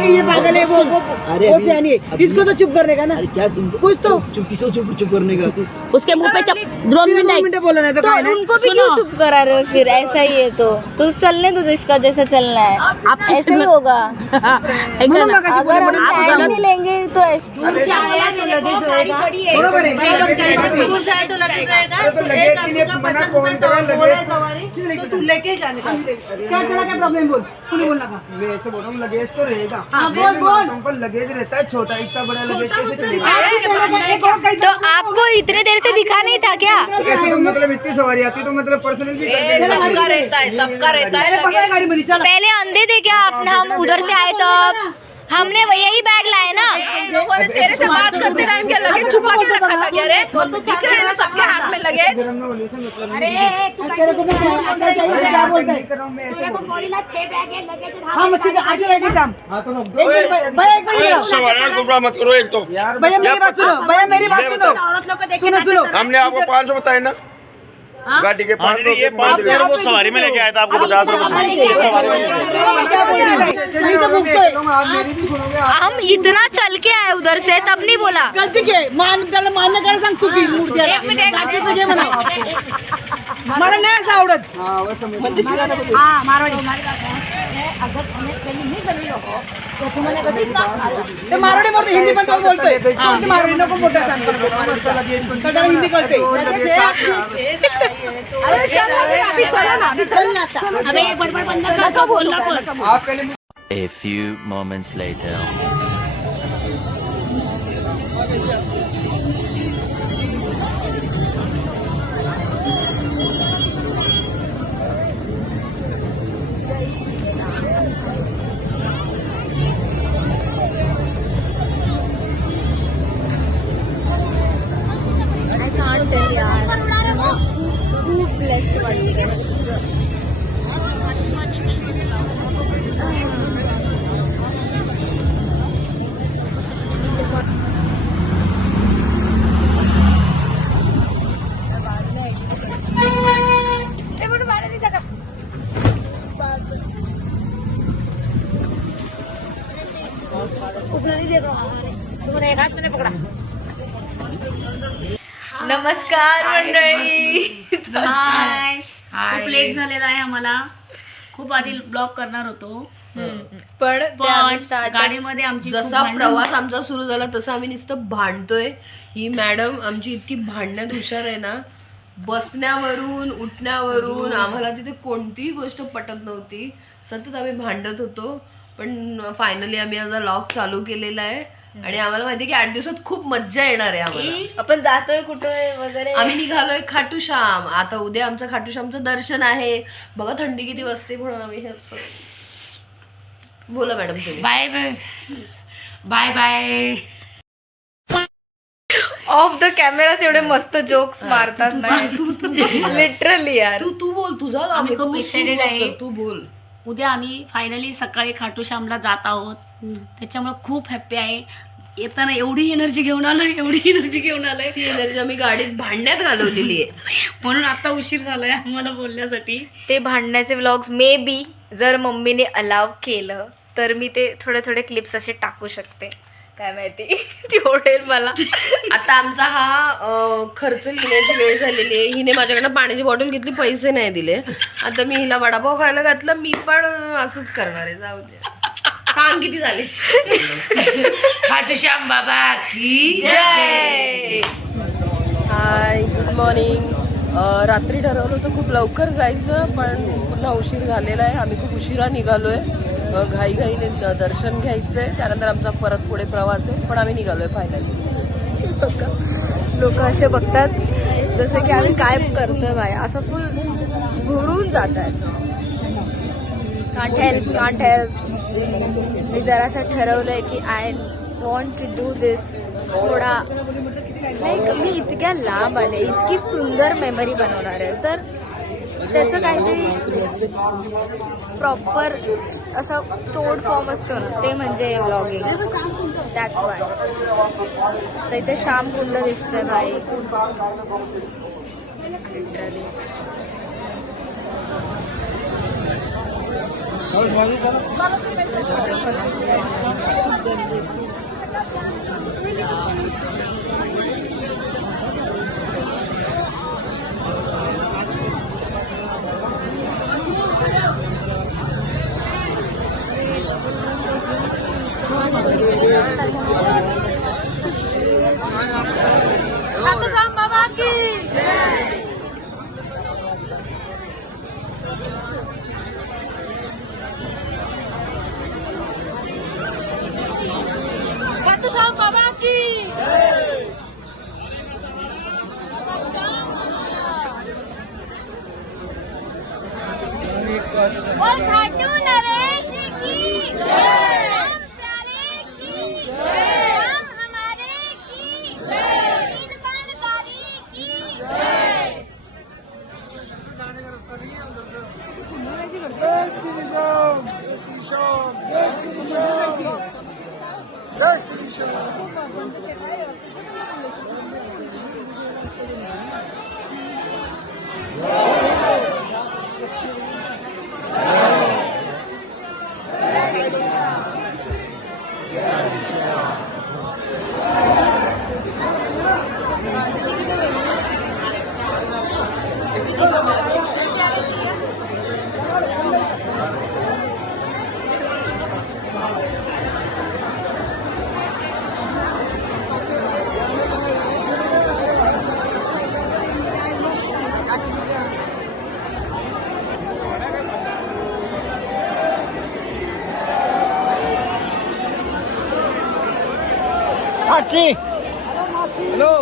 ये पागल है वो सियानी है, इसको तो चुप करने का ना। क्या तुम कुछ तो चुप करने का उसके मुंह पे 2 मिनट बोला नहीं तो तो उनको भी क्यों चुप करा रहे हो फिर? ऐसा ही है तो चलने दो, जिसका जैसा चलना है ऐसे ही होगा। अगर हम स्टैंड नहीं लेंगे तो बरोबर है। तू लेके जाने का क्या प्रॉब्लम बोल, तू नहीं बोलना का। मैं ऐसे बोल रहा हूँ लगेज तो रहेगा। बोल लगेज रहता है छोटा, इतना बड़ा लगेज कैसे चलेगा? तो आपको इतने देर से दिखा नहीं था क्या? ऐसे तो मतलब इतनी सवारी आती तो मतलब पर्सनल भी सबका रहता है गाड़ी में चल। पहले अंधे थे क्या? हम उधर से आए तब हमने यही बैग लाए ना। लोगों ने तेरे से बात करते टाइम क्या लगेज छुपा के रखा था क्या रे? वो तो दिख रहे हैं सबके हाथ में लगेज। तेरे को क्या बोलते हैं? हाँ मच्छी का आगे बैठे काम। हाँ तो एक मिनट भैया, एक मिनट गुमराह मत करो। एक तो भैया मेरी बात सुनो, भैया मेरी बात सुनो, सुनो हमने आपको 500 बताए ना, गाड़ी के 500 ये 5 रुपये वो सवारी में लेके आया था, आपको 50 रुपये सवारी में आप मेरी भी सुनोगे। हम इतना चल के आए उधर से तब नहीं बोला। गलती के मान्य कर सांग चुकी मूर्ती तुझे म्हणा मला नाही असं आवडत। हाँ वो समझ हाँ मारवाडी ते मारवाडी बोलते, हिंदी पण तो बोलतोय। ते मारवाडी नको बोलतोय सांग त्याला हिंदी कळते। आप पहले A few moments later. I can't tell यार, खूप ब्लेस्ड वाटते। नमस्कार मंडळी। खूप लेट झालेला आहे आम्हाला, खूप आधी ब्लॉग करणार होतो पण गाडीमध्ये आमची जसा प्रवास आमचा सुरू झाला तसा आम्ही नुसतं भांडतोय। ही मॅडम आमची इतकी भांडण्यात हुशार आहे ना, बसण्यावरून उठण्यावरून आम्हाला तिथे कोणतीही गोष्ट पटत नव्हती, सतत आम्ही भांडत होतो। पण फायनली आम्ही आता लॉग चालू केलेला आहे आणि आम्हाला माहिती आहे की 8 दिवसात खूप मज्जा येणार आहे आम्हाला। आपण जातोय कुठे वगैरे, आम्ही निघालोय खाटूश्याम। आता उद्या आमचं खाटूश्यामचं दर्शन आहे। बघा थंडी किती वाजते म्हणून आम्ही हे असं बोला मॅडम तुम्ही। Bye bye bye bye. Of the cameras एवढे मस्त जोक्स मारतात ना लिटरली यार। तू बोल तुझा, आम्ही खूप एक्साइटेड आहे। तू बोल। उद्या आम्ही फायनली सकाळी खाटूश्यामला जात आहोत, त्याच्यामुळे खूप हॅप्पी आहे। येताना एवढी एनर्जी घेऊन आलोय ती एनर्जी आम्ही गाडीत भांडण्यात घालवलेली आहे म्हणून आता उशीर झालाय आम्हाला बोलण्यासाठी। ते भांडण्याचे व्लॉग्स मे बी जर मम्मीने अलाव केलं तर मी ते थोडे क्लिप्स असे टाकू शकते, काय माहिती ती ओढेल मला। आता आमचा हा खर्च लिहिण्याची वेळ झालेली आहे। हिने माझ्याकडनं पाण्याची बॉटल घेतली, पैसे नाही दिले। आता मी हिला वडापाव खायला घातलं, मी पण असंच करणार आहे। जाऊ दे, सांग किती झाले? खाटूश्याम बाबा की जय। हाय, गुड मॉर्निंग। रात्री ठरवलं होतं खूप लवकर जायचं, पण पुन्हा उशीर झालेला आहे। आम्ही खूप उशिरा निघालोय, घाईघाईने दर्शन घ्यायचंय, त्यानंतर आमचा परत पुढे प्रवास आहे, पण आम्ही निघालोय फायनली। लोक असे बघतात जसे की आम्ही काय करतोय बाय, असं फुल घुरून जात आहे। Can't help. मी जरासं ठरवलंय की आय वॉन्ट टू डू दिस। थोडा लाईक मी इतक्या लांब आले, इतकी सुंदर मेमरी बनवणार आहे, तर त्याचं काहीतरी प्रॉपर असं स्टोर्ड फॉर्म असतो ना, ते म्हणजे व्लॉगिंग। That's why. तर इथे श्यामकुंड दिसतंय भाई, लिटरली खाटू श्याम बाबा की खाटू श्याम बाबा की बोल खाटू नरेश की हम प्यारे की हम हमारे की इन बनकारी की हेलो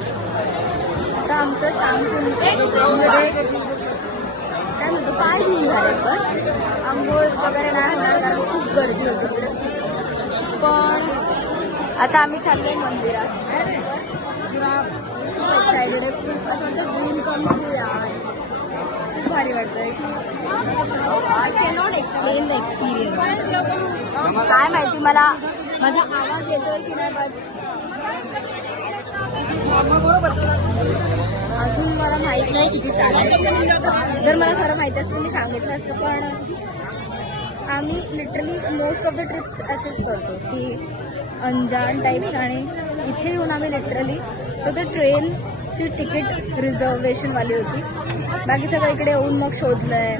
आता आमचं श्यामकुंडमध्ये काय म्हणतो पाय धुवून झाले बस आंघोळ वगैरे नाही होणार कारण खूप गर्दी होती तिकडे पण आता आम्ही चाललोय मंदिरात खूप एक्सायटेड आहे खूप असं वाटतं ड्रीम कम ट्रू यार खूप भारी वाटतंय की I cannot explain the experience काय माहिती मला माझा आवाज येतोय की नाही अजून मला माहित नाही किती चालायचं जर मला खरं माहिती असतं मी सांगितलं असतं पण आम्ही literally most of the trips असेच करतो की अंजान टाईप्स आणि इथे येऊन आम्ही लिटरली फक्त ट्रेनची तिकीट रिझर्वेशनवाली होती बाकी सगळं इकडे येऊन मग शोधलंय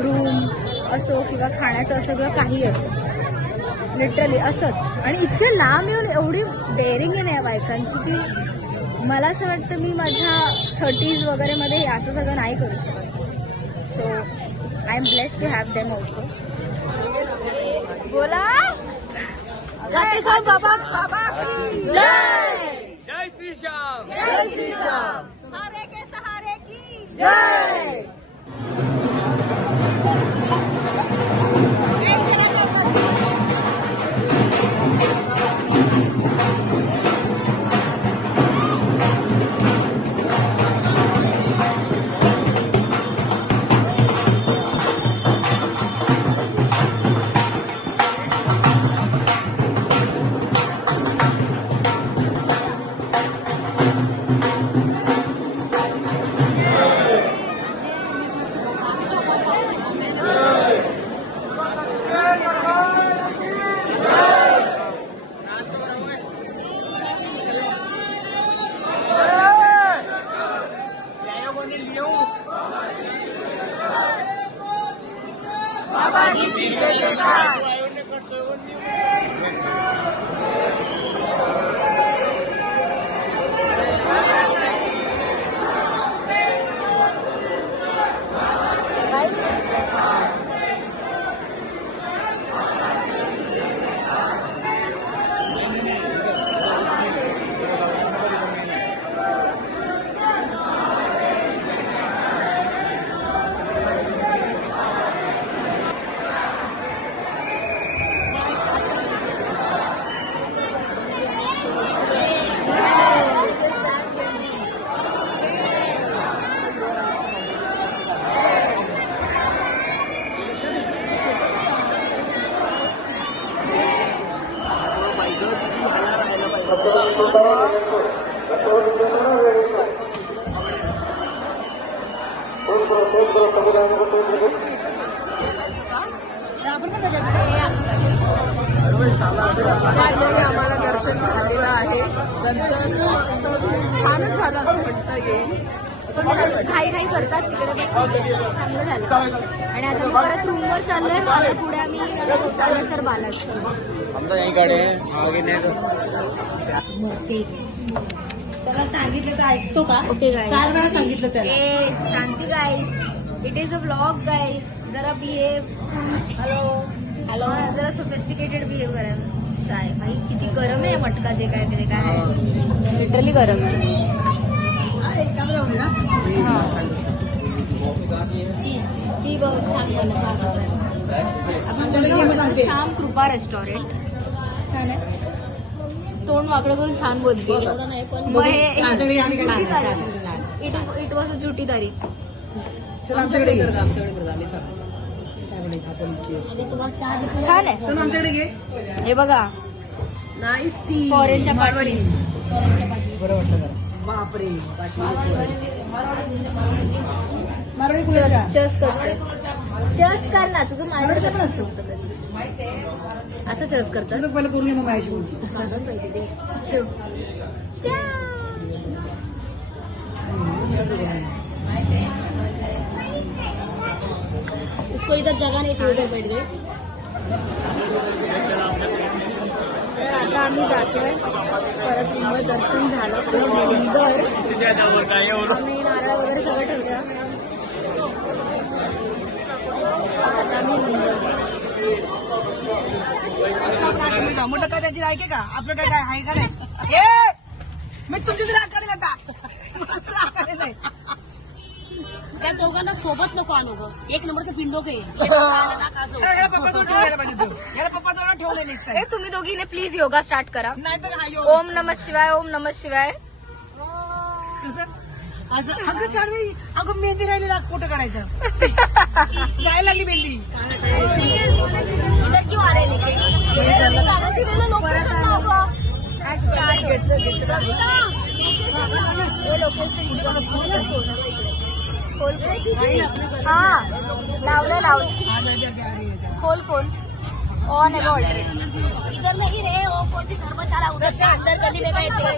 रूम असो किंवा खाण्याचं असो किंवा काही असो लिटरली असंच आणि इतके लांब येऊन एवढी डेअरिंग आहे या बायकांची की मला असं वाटतं मी माझ्या 30s वगैरे मध्ये असं सगळं नाही करू शकत so I am blessed to have them also बोला खाटू श्याम बाबा की जय जय श्री श्याम जय श्री श्याम हारे के सहारे की जय त्यावेळी आम्हाला दर्शन झालेलं आहे. दर्शन छानच झालं असं म्हणता येईल. घाई घाई करतात तिकडे चांगलं झालं. आणि आता मी परत रूमवर चाललोय. आता पुढे आम्ही साडेसर बालाजी. त्याला सांगितलं तर ऐकतो का? Okay guys. 4 वेळा सांगितलं त्याला. ए शांती guys, it is a vlog guys. जरा बिहेव. हॅलो जरा सोफिस्टिकेटेड बिहेव करा. चाय भाई किती गरम आहे मटका जे काय ते काय आहे. लिटरली गरम आहे. ती बघ सांग मला सांग. श्याम कृपा रेस्टॉरंट छान आहे. तोंड वाकडं करून छान बोलते. इट वॉज अ झुटी तारीख. छान आहे. आमच्याकडे घे. हे बघा नाईस टी. फॉरेनच्या पाटवडी. बापरे. चस कर ना. तुझं मायवड असं चस करतात. पहिलं करून घे मग माझ्याशी बोलतो. ठेव. इसको इधर जगह नहीं थी, उधर बैठ गए. तर आता आम्ही जातोय परत. मुंबई दर्शन झालं सुंदर. आम्ही नारळ वगैरे सगळं ठेवलं. आता आम्ही म्हटलं काय त्याची ऐके का? आपलं काय काय आहे का नाही? ए मी तुमची राग करेल आता. राग करेल नाही. त्या दोघांना सोबत नको आणू ग. एक नंबरचं पिंडो काही पप्पा ठेवायला पाहिजे तू. याला पप्पा जवळ ठेवले नाही. तुम्ही दोघीने प्लीज योगा स्टार्ट करा. नाही तर हा योग. ओम नमः शिवाय. ओम नमः शिवाय. अगं चालवी. अगं मेहंदी राहिली ना कुठं काढायचं. जायला लागली मेहंदी. इधर क्यों आ रहे लेके? हा लावलं. खोल ऑन आहे ऑलरेडी. इधर नहीं रहे वो कौन सी धर्मशाला उधर से अंदर गली में गए थे.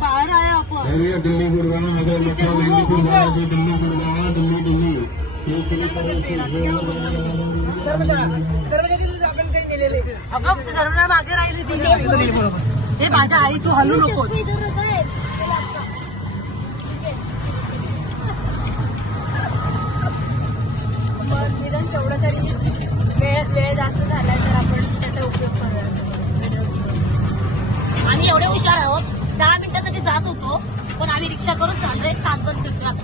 बाहेर आहे आपण. दिल्ली गुड़गांव नगर लखनऊ दिल्ली गुड़गांव दिल्ली गुड़गांव दिल्ली दिल्ली आपण काही नेलेले. अगं धर्मला मागे राहिली ती. हे माझ्या आई तू हलू नको. निदान तेवढं तरी वेळ जास्त झाला तर आपण त्याचा उपयोग करूया. आम्ही एवढे हुशार आहोत. 10 मिनिटासाठी जात होतो पण आम्ही रिक्षा करून चाललोय. तासभर निघणार.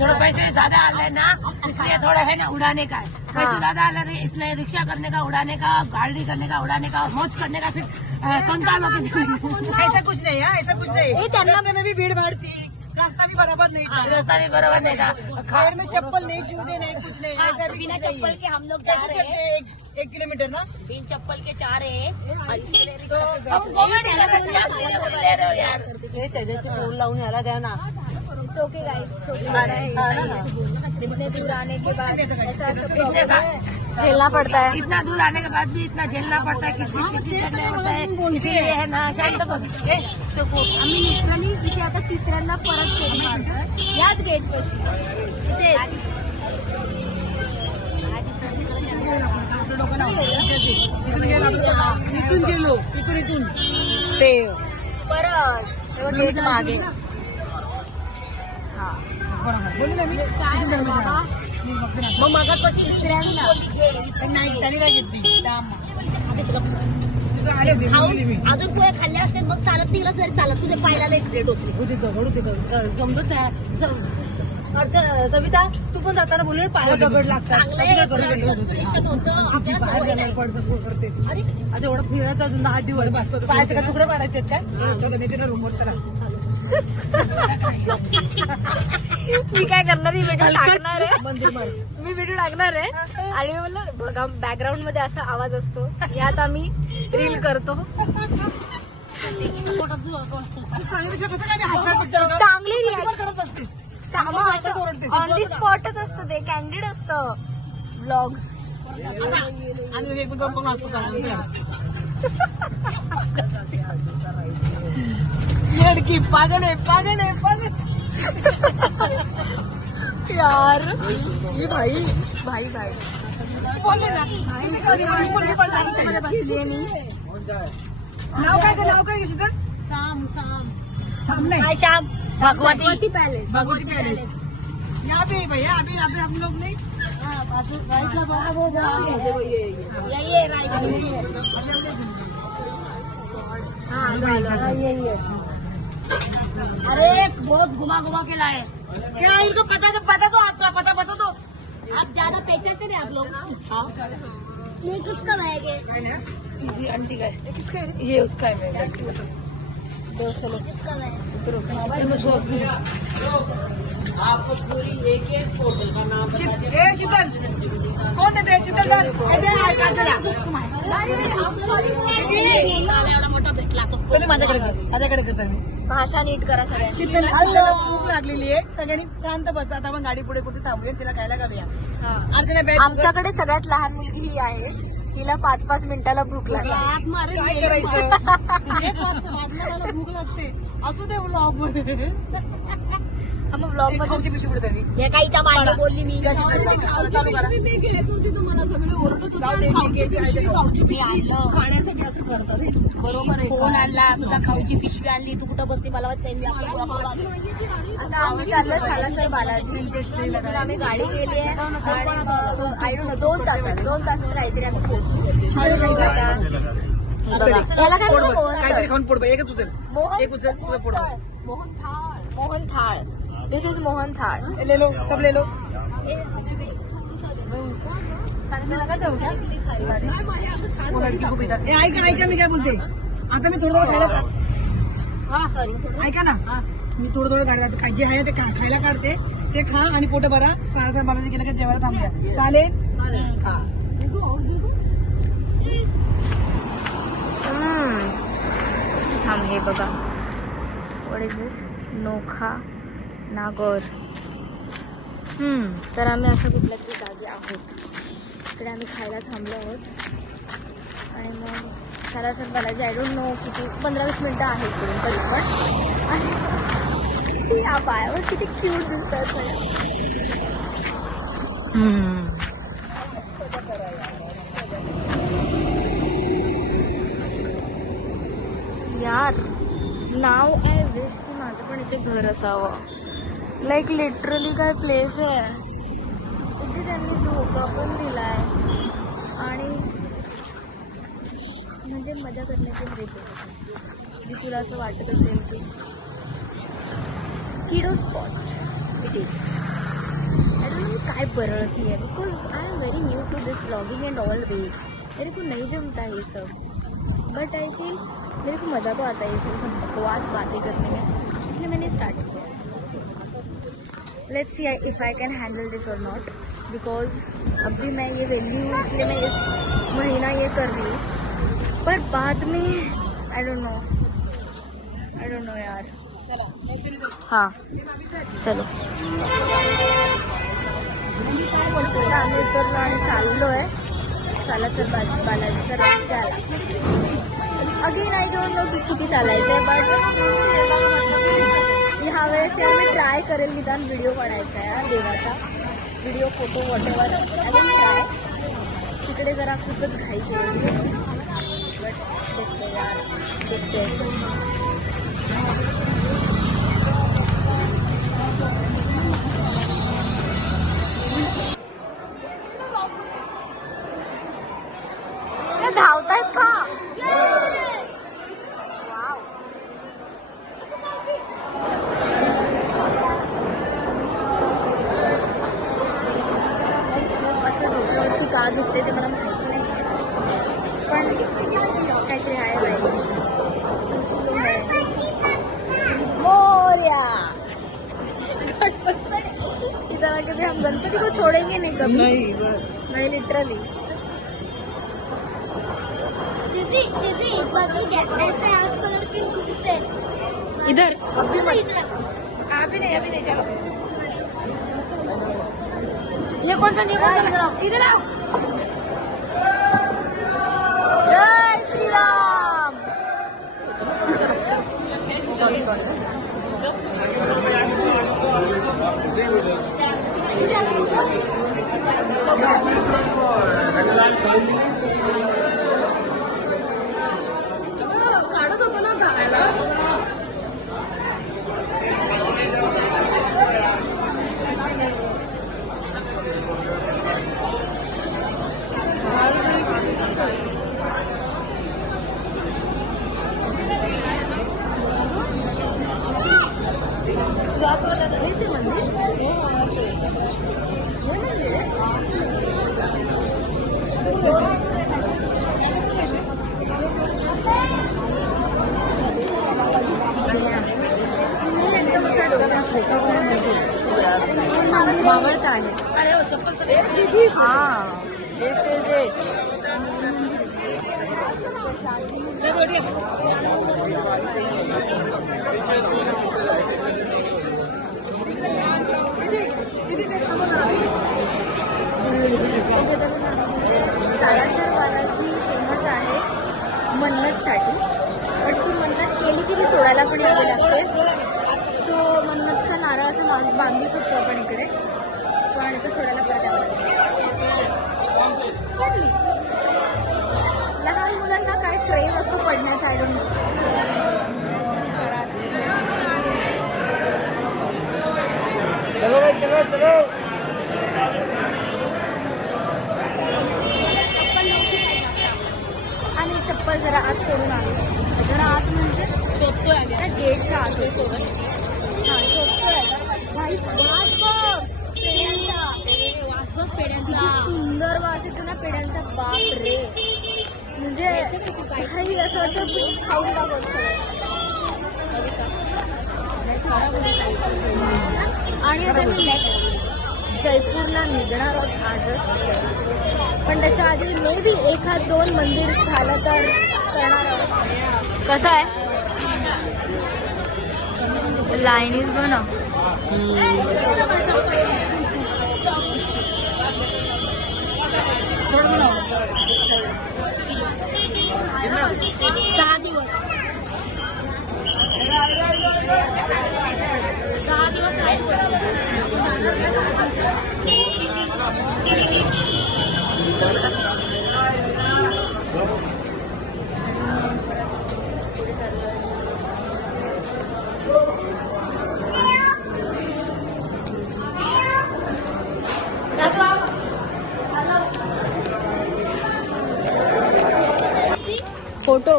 थोड़ा पैसे ज्यादा आ गए ना, इसलिए थोड़ा है ना उड़ाने का. पैसे ज्यादा आ गए इसलिए रिक्शा करने का, उड़ाने का, गाड़ी करने का, उड़ाने का, मौज करने का. फिर कंकालों के ऐसा कुछ नहीं है. ऐसा कुछ नहीं. ए, त्यांना- रास्ते में भी भीड़ भाड़ती. रास्ता भी बराबर नहीं था. रास्ता भी बराबर नहीं था. पैर में चप्पल नहीं, जूते नहीं, कुछ नहीं. ऐसा भी बिना कुछ नहीं चप्पल है. के हम लोग जा कैसे रहे चलते हैं. हैं? 1 किलोमीटर ना. बिन चप्पल के जा रहे हैं और इसलिए तो हम कॉमेडी कर रहे हो यार. त्याच्याशी फोन लावून याला द्या ना. It's okay guys. It's okay. इतने दूर आने के बाद ऐसा सब झेलना पड़ता है. इतना दूर आने के बाद भी इतना झेलना पड़ता है. किसी चढ़ना पड़ता है. इसीलिए है ना शांत बस. आम्ही लिटरली इथे आता तिसऱ्यांदा परत फेरी मारतोय याच गेट पाशी. इथून गेलो. इथून ते परत गेट मागे. हा काय नाही बाबा. मग मगापासून तिसऱ्यांदा नाही त्यांनी नाही घेतली. अजून पोहे खाल्ले असते मग चालत निघलं तरी चालत. तुझ्या पायला एक डोकली. समजत नाही. सविता तू पण जाताना बोलले पाया दगड लागतात. आता एवढं फिरायचं अजून 8 दिवस. पायाचे का तुकडे पाडायचे काय? रूमवर चला. मी काय करणार आहे, व्हिडिओ टाकणार आहे, मंदिर मध्ये मी व्हिडिओ टाकणार आहे आणि मी बोलणार बघा बॅकग्राऊंड मध्ये असा आवाज असतो, यात आम्ही रील करतो. सांगितलं कसं काय मी हातात पडतो का? चांगली तू रिॲक्शन करत बसतीस ओरडतेस. ऑन दी स्पॉटच असतं ते, कॅन्डिड असतं ब्लॉग्स. आता आणि एक मिनिट कोण असतो का लडकी पागल आहे पागल आहे पागल. यार ये भाई भाई भाई बोलले ना मुलगी पण लागते. मध्ये बसलीये मी. नाव काय नाव काय शीतल? शाम नहीं शाम भगवती पॅलेस. भगवती पैलेस. यहाँ पे भैया अभी अभी हम लोग नहीं अरे बहुत घुमा घुमा के लाए. क्या इनको पता तो आपका पता बता दो. आप ज्यादा पहचानते नहीं आप लोग. ये किसका बैग है? आंटी का है. किसका है? हे उसका आहे किसका बैग? आपको पूरी एक होटल का नाम शीतल कौन देते हैं शीतल एवढा मोठा भेटला तो माझ्याकडे करतो मी. भाषा नीट करा सगळ्यांनी. शीतल भूक लागलेली आहे सगळ्यांनी शांत बसतात. आपण गाडी पुढे कुठे थांबूया तिला खायला घालूया. अर्चना बॅग आमच्याकडे सगळ्यात लहान मुलगी ही आहे, तिला 5-5 मिनिटाला भूक लागते. काय करायचं भूक लागते असू दे ब्लॉग मध्ये. मग ब्लॉग मध्ये खाऊची पिशवी पुढे तरी हे काहीच्या मागे बोलली मी चालू करा. खाण्यासाठी असं करतात हे. बरोबर आहे. फोन आणला तुझा खाऊची पिशवी आणली तू कुठं बसली मला वाटतं आता आम्ही चाललोय सालासर बालाजी. तर आम्ही गाडी केली आहे आणि आय डोंट नो 2 तासात काहीतरी आम्ही पोहोचू. बघा याला काय म्हणतो काहीतरी मोहन खाऊन पोट एक उचल एक उचल तुझं पोट मोहन थाळ. दिस इज मोहन थाळ. ले लो सब ले लो. ऐका मी काय बोलते आता मी थोडं खायला सॉरी ऐका ना मी थोडं खायला जे आहे ते खायला काढते ते खा आणि पोट भरा. सारा बालाजी गेलं का जेवायला थांबूया चालेल. थांब हे बघा व्हॉट इज दिस नोखा नागोर. तर आम्ही असं कुठल्या तरी जागी आहोत. इकडे आम्ही खायला थांबलो आहोत आणि मग Salasar Balaji I don't no किती 15-20 मिनिटं आहेत इकडून तरी पण. आणि या पायावर किती क्यूट दिसतात यार. नाव आय विश की माझं पण इथे घर असावं. लाईक लिटरली काय प्लेस आहे इथे. त्यांनी झोका पण दिलाय आणि म्हणजे मजा करण्याची ट्रिप आहे जी तुला असं वाटत असेल की kiddo spot it is. I don't know काय बरळती है because I am very new to this blogging and all ways. मेरे को नहीं जमता ये सब बट आई फील मेरे को मज़ा तो आता है ये सब बकवास बातें करने में, इसलिए मैंने स्टार्ट किया. Let's see if I can handle this or not because अभी मैं ये वैल्यू इसलिए मैं इस महीना ये कर रही हूँ पर बाद में आई डोंट नो यार. हाँ चलो आम्ही उतरलो आणि चाललो आहे सालासर बालाजीच्या रस्त्याला. अगेन आय डोंट नो किती चालायचं आहे बट ह्या वेळेस मी ट्राय करेल निदान व्हिडिओ काढायचा आहे देवाचा व्हिडिओ फोटो वॉटेवर आणि ट्राय. तिकडे जरा खूपच घाई केली बट देखते यार देखते. धावतायत का? वाव. असं डोक्यावरची का घेतले ते मला माहिती नाही पण काहीतरी आहे बाई. बोला कि भाई हम गणपति को छोड़ेंगे नहीं कभी। नहीं बस नहीं लिटरली। दीदी दीदी एक बात तो ऐसे आउट कलर के कुर्ते इधर अभी मत, अभी नहीं चलो। ये कौन सा इधर आओ। जय श्री राम। सॉरी काढत होतो ना घालायला. मावळता आहे. अरे हो चप्पल हाँ, this is it. Salasar Balaji famous आहे मन्नतसाठी, पण ती मन्नत केली की ती सोडायला पण यावी लागते. सो मन्नतचा नारळ असं बांधू शकतो आपण इकडे, पण इथं सोडायला पडली. लहान मुलांना काय क्रेज असतो पडण्याचा, आय डोंट नो. आणि चप्पल जरा आत सोडून आली. जरा आत म्हणजे शोधतोय गेटच्या आत सोबत. हा शोधतोय भाई. वास बघ पेड्यांचा, सुंदर वास येतो ना पेड्यांचा. बाप रे, म्हणजे काही असं वाटतं खाऊन बघत. आणि आता मी नेक्स्ट जयपूरला निघणार आहोत आजच, पण त्याच्या आधी मे बी 1-2 मंदिर झालं तर करणार आहोत. कसं आहे लाईनीच बनव. फोटो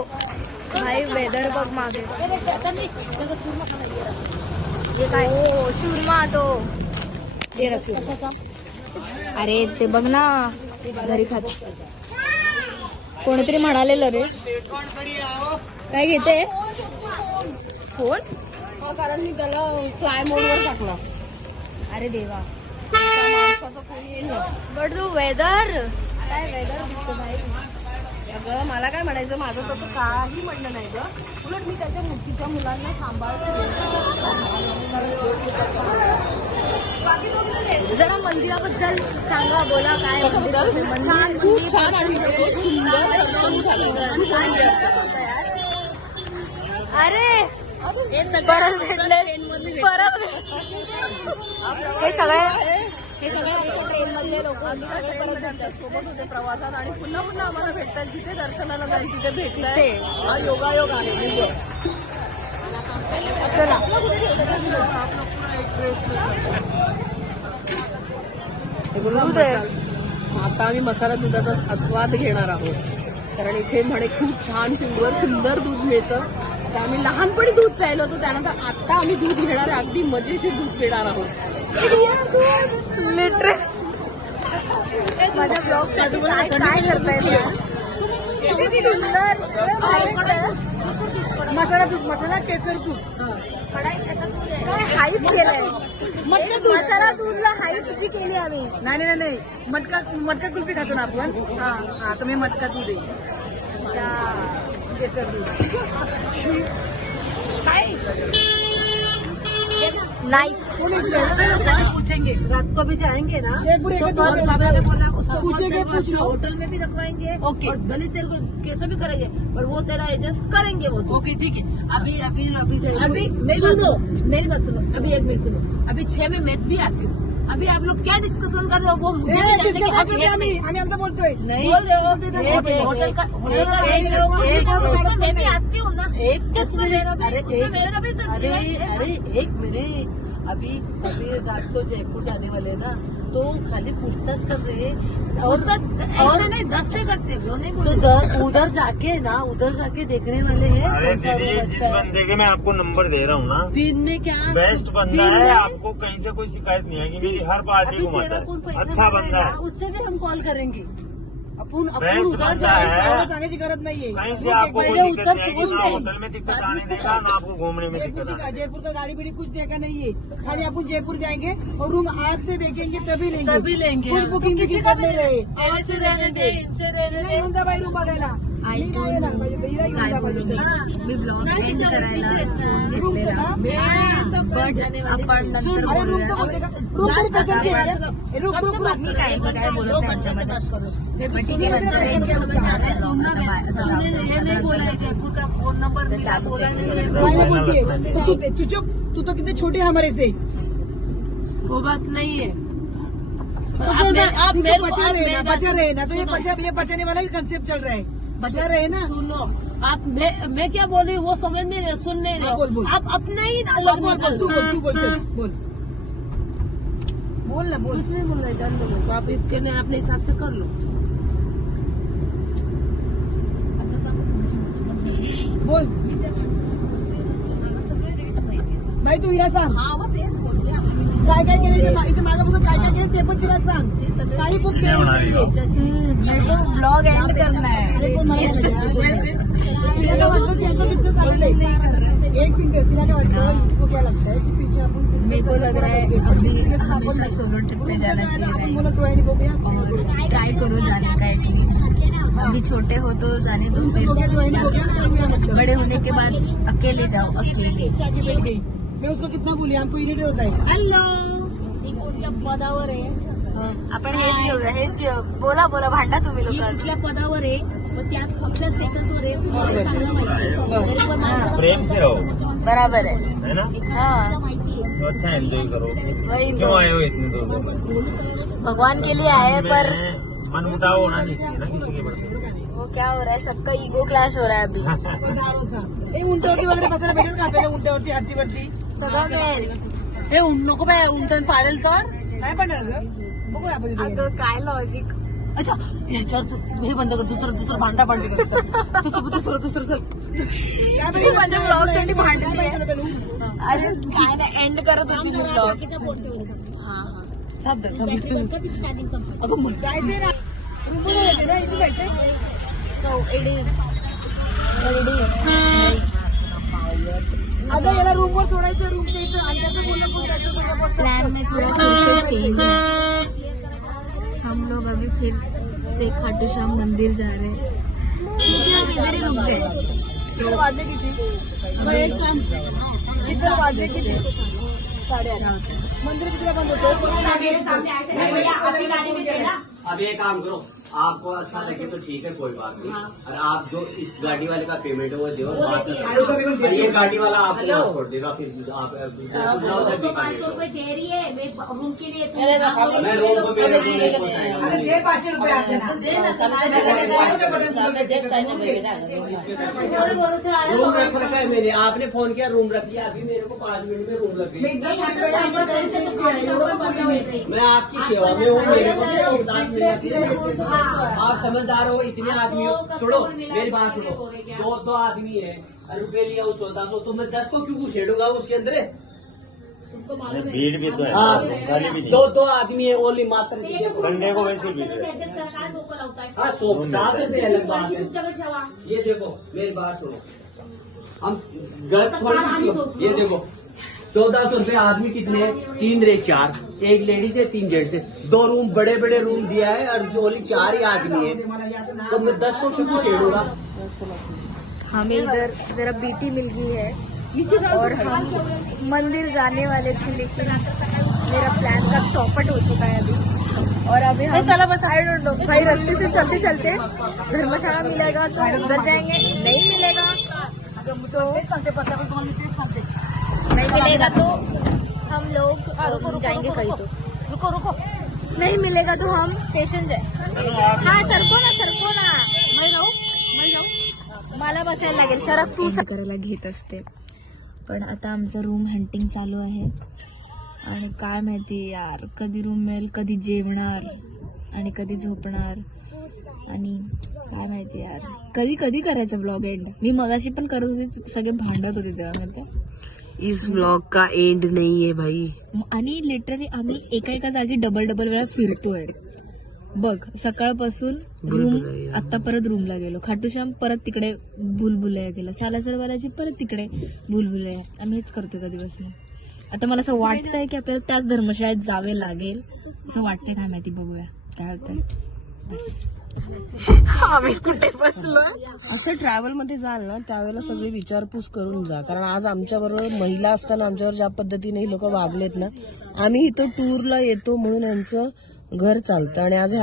भाई वेदर बघ मागे. हे काय चुरमा तो. अरे ते बघ ना घरी खात. कोणीतरी म्हणालेलं रे. काय घेते फोन? कारण मी त्याला फ्लाय मोडवर टाकला. अरे देवा. बट तू वेदर काय वेदर दिसतो भाई. अगं मला काय म्हणायचं, माझं तसं काही म्हणणं नाही गं. उलट मी त्याच्या मुठीच्या मुलांना सांभाळते. जरा मंदिराबद्दल सांगा, बोला काय छान, खूप छान आणि सुंदर दर्शन झालं. अरे परत भेटले. परत हे सगळे आमच्या ट्रेन मधले लोक परत भेटतात, सोबत होते प्रवासात आणि पुन्हा पुन्हा आम्हाला भेटतात. जिथे दर्शनाला जाईल तिथे भेटलंय. हा योगायोग आहे. आता आम्ही मसाला दुधाचा आस्वाद घेणार आहोत, कारण इथे म्हणे खूप छान प्युअर सुंदर दूध मिळतं. आता आम्ही लहानपणी दूध प्यायलो होतो, त्यानंतर आता आम्ही दूध घेणार आहे. अगदी मजेशीर दूध पिणार आहोत. लिटरली माझ्या ब्लॉग काय करताय सुंदर मसाला दूध, मसाला केसर दूध. हाईप केलंय मटका दूध मसाला दूधला हाईपची केली आम्ही. नाही नाही मटका कुल्फी खातो ना आपण. हा तर मी मटका दूध केसर दूध. नाइस. पूछेंगे रात को भी जाएंगे ना तो पूछेंगे होटल में भी रखवाएंगे ओके. और भले तेरे को कैसा भी करेंगे पर वो तेरा एडजस्ट करेंगे वो तो. ओके ठीक है. अभी अभी मेरी बात सुनो अभी 1 मिनट सुनो. अभी 6 में मैं भी आती हूँ. अभी आप लोग क्या डिस्कशन कर रहे हो वो मुझे भी जानने की हक है. आम्ही आमचं बोलतोय बोल रहे हो होटल का देख रहे हो उसमें मैं भी आती हूँ ना. उसमें मेरा भी तो अरे एक मिनट. अभी रात को जयपुर जाने वाले ना तो खाली पूछताछ कर रहे हैं. और ऐसे नहीं 10 से करते वो नहीं तो बोलते. उधर जाके देखने वाले हैं. अरे दीदी जिस बंदे के मैं आपको नंबर दे रहा हूँ ना दिन में क्या बेस्ट बंदा दिन है. में- आपको कहीं से कोई शिकायत नहीं आएगी. मेरी हर पार्टी अभी घुमाता तेरा कौन है. पैसा अच्छा देता बंदा ना, है. उससे भी हम कॉल करेंगे. आपण बेस्ट उधर बंदा जाएंगे है. एवढं सांगायची गरज नाहीये. कहीं से आपको कोई पहले दिक्कत उधर नहीं आएगी. पहुंच ना गए. होटल में दिक्कत आने देगा ना आपको घूमने में दिक्कत आने जयपुर का गाड़ी बीड़ी कुछ देखा नहीं है. खाली अपन जयपुर जाएंगे और रूम आग से देखेंगे तभी लेंगे. कुछ बुकिंग भी कर ले रहे. इनसे रहने दे उनका बाई रूम बघायला. I मी नाही येणार पाहिजे. हिला घेऊन काय जा बोलू पाहिजे. मी ब्लॉग एंड करायला फोन रूम घेतलेला. बट आपण नंतर अरे रूम तर बोलते बोलूया. का? रूम तरी पसंत आहे. रूम मी काय बोलत त्यांच्यामध्ये पण ठीक आहे नंतर हे तुम्ही सोबत जाता येईल. ये नहीं बोला है जयपुर का फोन नंबर मिला बोला नहीं है. मैं बोलती है तो तू चुप. तू तो कितने छोटे हमारे से. वो बात नहीं है. तो आप तू मेरे तो को बचा रहे ना तो ये बचाने वाला ही कंसेप्ट चल रहा है. बचा रहे ना. सुनो आप मैं क्या बोल रही हूँ वो समझ नहीं रहे सुन नहीं हाँ, बोल, बोल. रहे. आप अपना ही अलग बोल बोल. बोल बोल ना बोल. कुछ नहीं बोल रहे जान दो. आप इतने अपने हिसाब से कर लो. बोल भाई तू हिला सांग. हाँ वो तेज बोलते हैं. काय काय केलं इथे मागं बघून काय काय केलं ते पण तिला सांग. काही बुक केलं मेरे को ब्लॉग एंड करना है. तिला काय वाटतं की यांचं किती चाललंय. एक मिनिट तिला काय वाटतं इसको क्या लगता है कि पीछे आपण मेरे को लग रहा है अभी हमेशा सोलो ट्रिप पे जाना चाहिए बोला तो आहे बघूया. और ट्राई करो जाने का एटलीस्ट. अभी छोटे हो तो जाने दो फिर बड़े होने के बाद अकेले जाओ अकेले. आगे बैठ गई. मैं उसको कितना बोली हमको इरिटेट होता है. हॅलो पदावर आहे आपण हेच घेऊ. बोला भांडा तुम्ही लोक. कुठल्या पदावर आहे मग त्यात फक्त स्टेटसवर आहे तुम्हाला चांगलं माहिती आहे. प्रेम से रहो बराबर है. है ना. हाँ तो अच्छा एंजॉय करो. वही क्यों तो आए हो इतने दूर. भगवान के लिए आए पर मन मुटाव होना नहीं चाहिए ना किसी के प्रति. वो क्या हो रहा है सबका ईगो क्लॅश हो रहा है अभी. हे उंटावरती वगैरे बसायला भेटेल का आपल्याला. उंटावरती हत्तीवरती सगळं मिळेल. हे नको बाय उंटन पाडेल तर नाही पडणार ग. बघू ना आपण तिथे. अगं काय लॉजिक. अच्छा ह्याच्यावर हे बंद कर. दुसरं भांडा भांडी कर. दुसरं तुम्ही माझ्या ब्लॉग साठी भांडते. अरे काय नाही एंड करत होती मी ब्लॉग. अगं जायचंय ना. रूमवर येते ना इथे जायचंय. So it is ready. अगं याला रूमवर सोडायचं. रूमच्या इथं आणि त्याचं बोलणं पण त्याचं बोलणं पण. प्लान में थोड़ा फिर से चेंज है. हम लोग अभी फिर से खाटू श्याम मंदिर जा रहे हैं क्योंकि हम इधर ही रुक गए. किती वाजले किती. मग एक काम इथं वाजले किती 8:30. मंदिर कितीला बंद होतं. अब एक काम करो आपको अच्छा लगे तो ठीक है कोई बात नहीं. और आप जो इस गाड़ी वाले का पेमेंट है वो दो. और ये गाड़ी वाला आपको छोड़ देगा. फिर आप जाओ तब भी करेंगे. दे रही है मैं रूम के लिए मैं रोड को मेरे अरे दे 500 रुपये आपले ना. दे ना. रूम रख रखा है मैंने. आपने फोन किया रूम रख लिया. अभी मेरे को 5 मिनट में रूम लग गई. मैं आपकी सेवा में हूँ. मेरे को भी सुविधा मिल जाती है. आप समझदार हो. इतने आदमी हो. छोड़ो मेरी बात सुनो. दो आदमी है. रुपये लिया वो 1400 तो मैं 10 को क्यों छेड़ूंगा उसके अंदर. भीड़ भी तो है. हाँ गाली भी नहीं. दो आदमी है ओनली मात्र. संडे को वैसे भीड़ है. हाँ 150 रुपये अलग बात है. ये देखो मेरी बात सुनो. हम गलत थोड़ी किसी को, ये देखो 1400 रुपए आदमी कितने हैं? 3 रे 4, एक लेडीज है 3 जेंट्स है, 2 रूम बड़े बड़े रूम दिया है और जो ओनली 4 ही आदमी है, तो मैं 10 को क्यों छेड़ूंगा? हमें इधर जरा बीटी मिल गई है और हम मंदिर जाने वाले थे, लेकिन मेरा प्लान का चौपट हो चुका है अभी। और अभी हम आई डोंट नो भाई, रास्ते से चलते चलते धर्मशाला मिलेगा तो उधर जाएंगे, नहीं मिलेगा तो हम लोग जाएंगे कहीं, तो रुको नहीं मिलेगा तो हम स्टेशन जाए। हाँ सरको ना मला बसायला लागेल, सरक तू करायला घेत असते। पण आता आमचं रूम हंटिंग चालू आहे आणि काय माहिती यार, कधी रूम मिळेल, कधी जेवणार आणि कधी झोपणार, आणि काय माहिती यार कधी कधी करायचं ब्लॉग एंड। मी मगाशी पण करत होते, सगळे भांडत होते तेव्हा माहिती। इस ब्लॉग का एंड नहीं है भाई। आणि लिटरली आम्ही एका जागी डबल वेळा फिरतोय बघ, सकाळपासून रूम, आता परत रूमला गेलो, खाटूश्याम परत तिकडे भुलभुलैया गेला, सालासर बालाजी परत तिकडे भुलभुलैया, आम्ही हेच करतोय कधीपासून। आता मला असं वाटतंय की आपल्याला त्याच धर्मशाळेत जावे लागेल, असं वाटतंय, काय माहिती, बघूया काय होतंय। आम्ही कुठे बसलो असं ट्रॅव्हल मध्ये जाल ना त्यावेळेला सगळी विचारपूस करून जा, कारण आज आमच्या बरोबर महिला असताना आमच्यावर ज्या पद्धतीने ही लोक वागलेत ना, आम्ही इथं टूरला येतो म्हणून यांचं घर चालतं आणि आज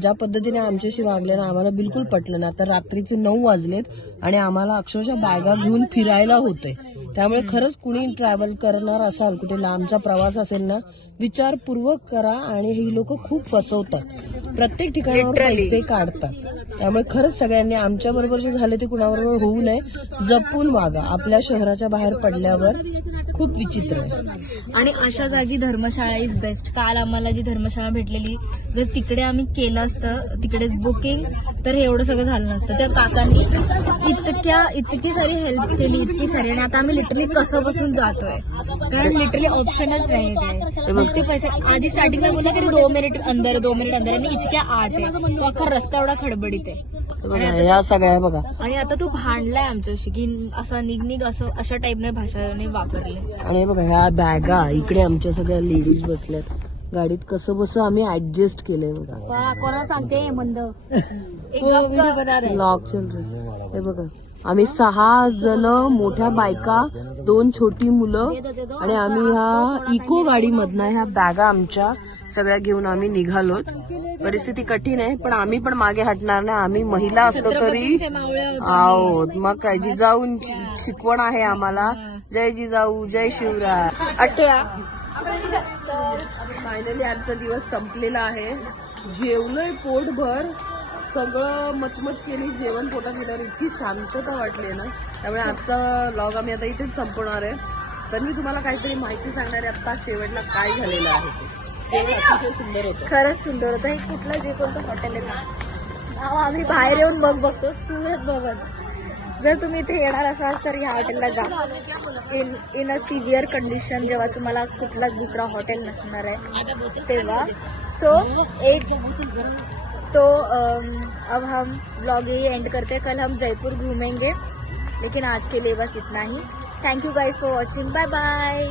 ज्या पद्धतीने आमच्याशी वागले ना आम्हाला बिलकुल पटलं ना। आता रात्रीचे 9 वाजलेत आणि आम्हाला अक्षरशः बॅगा घेऊन फिरायला होतंय, त्यामुळे खरंच कुणी ट्रॅव्हल करणार असाल, कुठे लांबचा प्रवास असेल ना, विचारपूर्वक करा। आणि ही लोक खूप फसवतात, प्रत्येक ठिकाणावर पैसे काढतात, त्यामुळे खरंच सगळ्यांनी आमच्या बरोबर जे झाले ते कुणाबरोबर होऊ नये, जपून वागा। आपल्या शहराच्या बाहेर पडल्यावर खूप विचित्र आहे। आणि अशा जागी धर्मशाळा इज बेस्ट। काल आम्हाला जी धर्मशाळा भेटलेली, जर तिकडे आम्ही केलं असतं तिकडेच बुकिंग, तर हे एवढं सगळं झालं नसतं। त्या काकांनी इतकी सारी हेल्प केली, इतकी सारी, आणि आता आम्ही लिटरली कसं बसून जातोय, कारण लिटरली ऑप्शनच नाही काय, नुसते पैसे। आधी स्टार्टिंगला बोलला की 2 मिनिट अंदर आणि इतक्या आत आहे, तो अख्खा रस्ता एवढा खडबडीत आहे या सगळ्या बघा। आणि आता तो भांडलाय आमच्याशी की असं निघ असं अशा टाईपने भाषाने वापरले। आणि बघा ह्या बॅगा इकडे आमच्या सगळ्या लेडीज बसल्यात गाडीत, कसं बस आम्ही ऍडजस्ट केलंय बघा। कोणाला सांगते मंद लॉक चल रहा हे बघा, आम्ही 6 जण, मोठ्या बायका, 2 छोटी मुलं, आणि आम्ही ह्या इको गाडीमधनं ह्या बॅगा आमच्या सगळ्या घेऊन आम्ही निघालोत। परिस्थिती कठीण आहे पण आम्ही पण मागे हटणार नाही, आम्ही महिला असलो तरी आहोत, मग काय, जिजाऊंची शिकवण आहे आम्हाला। जय जिजाऊ, जय शिवराय। फायनली आजचा दिवस संपलेला आहे, जेवलोय पोटभर, सगळं मचमच केली, जेवण पोटात गेल्यावर इतकी शांतता वाटली ना, त्यामुळे आजचा व्लॉग आम्ही आता इथेच संपवणार आहे। तर मी तुम्हाला काहीतरी माहिती सांगणार आहे आता शेवटला काय झालेलं आहे ते अतिशय सुंदर होतं, खरंच सुंदर होतं। हे कुठलं जे कोणतं हॉटेल आहे ना, आम्ही बाहेर येऊन बघतो सूरत भवन। जर तुम्ही इथे येणार असाल तर ह्या हॉटेलला जा, इन अ सिव्हिअर कंडिशन, जेव्हा तुम्हाला कुठलाच दुसरा हॉटेल नसणार आहे तेव्हा। सो अब हम व्लॉग यही एंड करते हैं, कल हम जयपुर घूमेंगे, लेकिन आज के लिए बस इतना ही। Thank you guys for watching, bye bye.